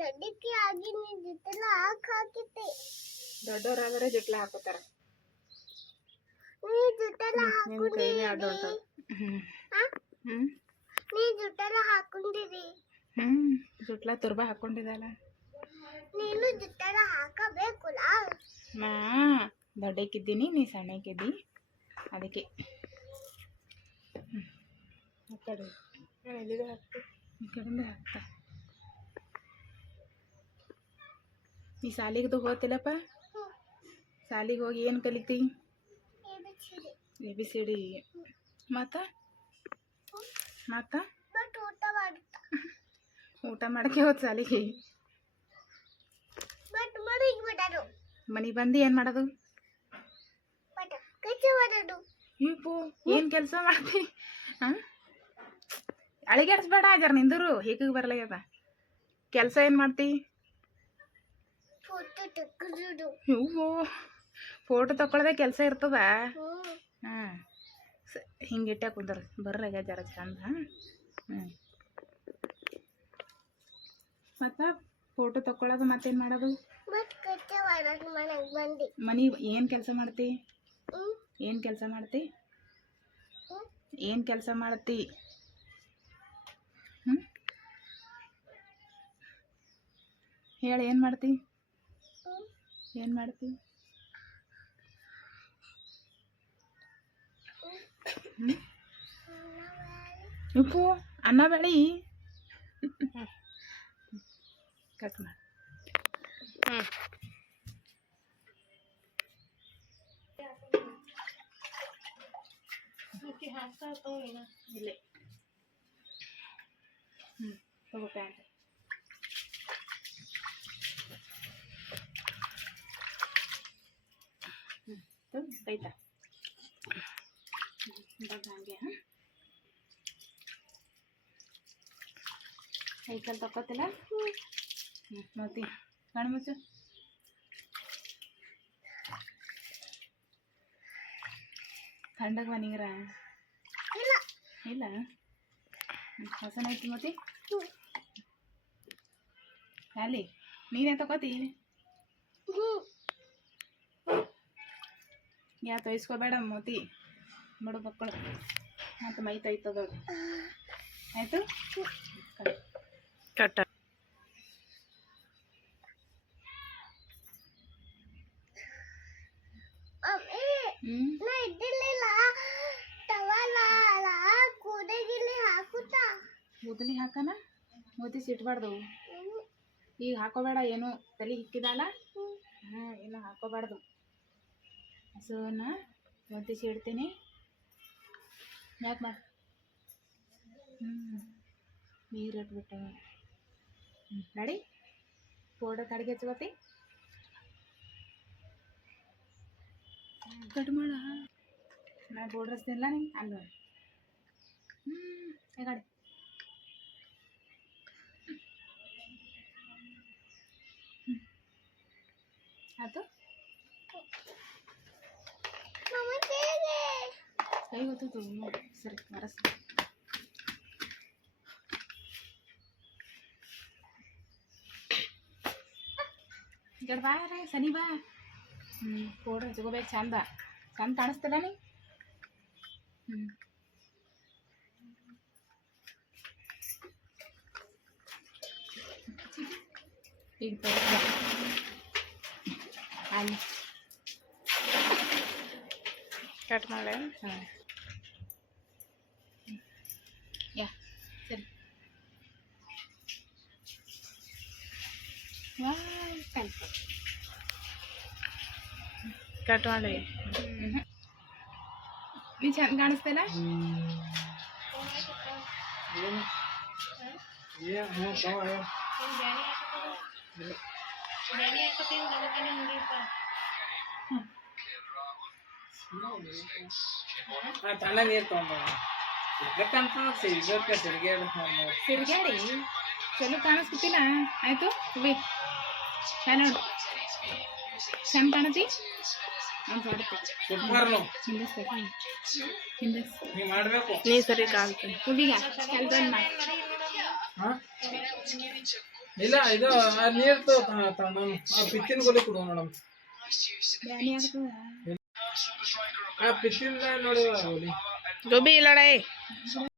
ದೊಡ್ಡಕ್ಕೆ ಆಗಿ ನೀ ಜುಟ್ಟೆಲ್ಲ ಹಾಕಿತ್ತೆ. ದೊಡ್ಡವರಾದ್ರೆ ಜುಟ್ಲ ಹಾಕೋತಾರ. ನೀ ಜುಟ್ಟೆಲ್ಲ ಹಾಕೊಂಡಿರಿ. ನೀ ಜುಟ್ಟೆಲ್ಲ ಹಾಕೊಂಡಿರಿ. ಜುಟ್ಲ ತುರ್ಬ ಹಾಕೊಂಡಿದ್ದಲ್ಲ. ನೀನು ಜುಟ್ಟೆಲ್ಲ ಹಾಕಬೇಕಲ್ಲ. ನಾ ದೊಡ್ಡಕ್ಕಿದ್ದೀನಿ, ನೀ ಸಣ್ಣಕ್ಕಿದ್ದಿ, ಅದಕ್ಕೆ ಆ ಕಡೆ ಎಲ್ಲಿಗೆ ಹಾಕ್ತಿ, ಈ ಕಡೆಯಿಂದ ಹಾಕ್ತಾ. ನೀ ಸಾಲಿಗೆ ಹೋಗ್ತಿಲ್ಲಪ್ಪ? ಸಾಲಿಗೆ ಹೋಗಿ ಏನು ಕಲಿತಿ? ABCD. ಮತ್ತು ಊಟ ಮಾಡಕ್ಕೆ ಹೋದ್ ಸಾಲಿಗೆ. ಮನೆಗೆ ಬಂದು ಏನು ಮಾಡೋದು? ಇಪ್ಪು ಏನು ಕೆಲಸ ಮಾಡ್ತಿ? ಅಳಿಗಾಡ್ಸ್ಬೇಡ ಜರ ನಿಂದರು, ಹೇಗೆ ಬರಲಾಗ್ಯದ. ಕೆಲಸ ಏನು ಮಾಡ್ತಿ? ಇವು ಫೋಟೋ ತಗೊಳ್ಳೋದೇ ಕೆಲಸ ಇರ್ತದ. ಹಾಂ, ಹಿಂಗಿಟ್ಟೆ ಕುಂದ್ರ ಬರ್ರಾಗ ಜರ ಚಂದ. ಮತ್ತು ಫೋಟೋ ತಗೊಳ್ಳೋದು ಮತ್ತೇನು ಮಾಡೋದು? ಮನೆ ಏನು ಕೆಲಸ ಮಾಡ್ತಿ? ಏನು ಕೆಲಸ ಮಾಡ್ತಿ? ಏನು ಕೆಲಸ ಮಾಡ್ತಿ? ಹೇಳಿ, ಏನು ಮಾಡ್ತಿ? ಏನು ಮಾಡ್ತಿ? ಉಪ್ಪು ಅನ್ನ ಬೇಳಿ ಕಟ್ ಮಾಡಿ. ಇಲ್ಲೇ ತಗೋ ಪ್ಯಾಂಟ್. ಆಯ್ತಾ ಹಂಗೆ. ಸೈಕಲ್ ತಕ್ಕೋತಿಲ್ಲ? ಮತ್ತೆ ಕಣ್ಣು ಮುಚ್ಚು. ಥಂಡಾಗ ನೀರ ಇಲ್ಲ ಹೊಸನ ಐತಿ ಮತ್ತೆ ಅಲ್ಲಿ ನೀನೇ ತಗೋತಿ. ಯಾ ತೊಯ್ಸ್ಕೋಬೇಡ ಮೋತಿ ಬಡ ಮಕ್ಕಳು ಮತ್ತು ಮೈ ತೊಯ್ತದ. ಆಯಿತು, ಕಟ್ಟ. ಕೂದಲಿ ಹಾಕನ ಮೋತಿ ಸಿಟ್ಬಾರ್ದು. ಈಗ ಹಾಕೋಬೇಡ, ಏನು ತಲೆ ಹಿಕ್ಕಿದಲ್ಲ. ಹಾಂ, ಏನು ಹಾಕೋಬಾರ್ದು. ಹಸುವನ್ನ ಮೋತಿ ಸಿಡ್ತೀನಿ. ಯಾಕೆ ಮಾಡಿ ನೀರು ಇಟ್ಬಿಟ್ಟೆ. ನಡಿ ಪೌಡರ್ ಕಡೆಗೆ ಹಚ್ಕೋತಿ. ಕಟ್ ಮಾಡ. ನಾ ಪೌಡ್ರ್ ಹಚ್ತಿಲ್ಲ ನಿಂಗೆ ಅಲ್ವ? ಗಾಡಿ ಆಯ್ತು. ಕೈ ಗೊತ್ತು ನೋಡಿ. ಸರಿ ಮರಸ್ ಗಡ್ ಬಾ ರೇ ಸನಿ ಬಾ. ಪೌಡ್ರ್ ಹಚ್ಕೋಬೇಕು. ಚಂದ ಚಂದ ಕಾಣಿಸ್ತಲ್ಲ ನೀ. ಈಗ ಅಲ್ಲಿ ಕಟ್ ಮಾಡ. ಹಾಂ, ಯಾ ಸರಿ. ಕಟ್ ಮಾಡಿ. ನೀ ಚಂದ ಕಾಣಿಸ್ತಲ್ಲ. ತಣ್ಣ ನೀರು ಸಿರ್ಗಾಡಿ ಚಲೋ ಕಾಣಿಸ್ತಿಲ್ಲ. ಆಯ್ತು ಬಿ ನೋಡು ಚಂದ ಕಾಣತಿ. ಮಾಡ್ಬೇಕು ನೀ ಸರಿ ಕಾಣ್ತೀನಿ. ಹುಡುಗ ಕೆಲಸ ಇಲ್ಲ ಇದು ಆ ನೀರ್ ತಗೊಂಡು ಆ ಪಿಚ್ಚಿನ ಗೋಲಿ ಕೊಡು ಮೇಡಮ್. ಬ್ಯಾನಿ ಆಗ್ತದ ಆ ಪಿಚ್ಚಿನ ನೋಡಿ ಗೋಲಿ ಗೋಬಿ ಇಲ್ಲಡೇ